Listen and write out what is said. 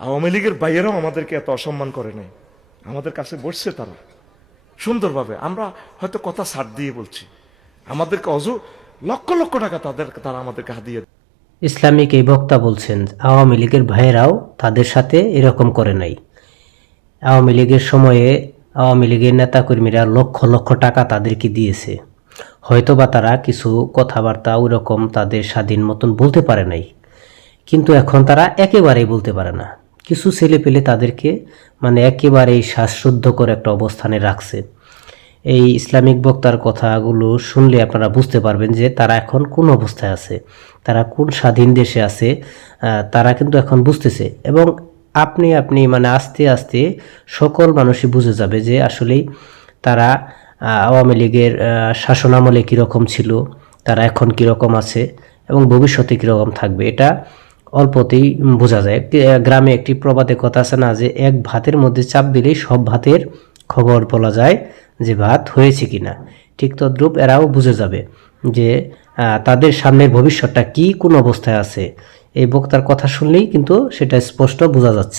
আওয়ামী লীগের বাইরেও আমাদেরকে এত অসম্মান করে নাই। আমাদের কাছে বসছে তারা। সুন্দরভাবে আমরা হয়তো কথা ছাড় দিয়ে বলছি। আমাদেরকে অজু লক্ষ লক্ষ টাকা তাদের তারা আমাদেরকে হাতিয়ে ইসলামিক এই বক্তা বলছেন, আওয়ামী লীগের ভাইয়েরাও তাদের সাথে এরকম করে নাই। আওয়ামী লীগের সময়ে আওয়ামী লীগের নেতাকর্মীরা লক্ষ লক্ষ টাকা তাদেরকে দিয়েছে। হয়তোবা তারা কিছু কথাবার্তা ওরকম তাদের স্বাধীন মতন বলতে পারে নাই। কিন্তু এখন তারা একেবারেই বলতে পারে না। কিছু ছেলে পেলে তাদেরকে মানে একেবারেই শ্বাসরুদ্ধকর একটা অবস্থানে রাখছে। এই ইসলামিক বক্তার কথাগুলো শুনলে আপনারা বুঝতে পারবেন যে তারা এখন কোন অবস্থায় আছে, তারা কোন স্বাধীন দেশে আছে তারা কিন্তু এখন বুঝতেছে এবং আপনি আপনি মানে আস্তে আস্তে সকল মানুষই বুঝে যাবে যে আসলেই তারা আওয়ামী লীগের শাসনামলে কীরকম ছিল, তারা এখন কীরকম আছে এবং ভবিষ্যতে কীরকম থাকবে। এটা অল্পতেই বোঝা যায়। গ্রামে একটি প্রবাদে কথা আছে না যে, এক ভাতের মধ্যে চাপ দিলেই সব ভাতের খবর বলা যায় যে ভাত হয়েছে কিনা। ঠিক তদ্রূপ এরাও বুঝে যাবে যে তাদের সামনের ভবিষ্যৎটা কি, কোন অবস্থায় আছে। এই বক্তার কথা শুনলেই কিন্তু সেটা স্পষ্ট বোঝা যাচ্ছে।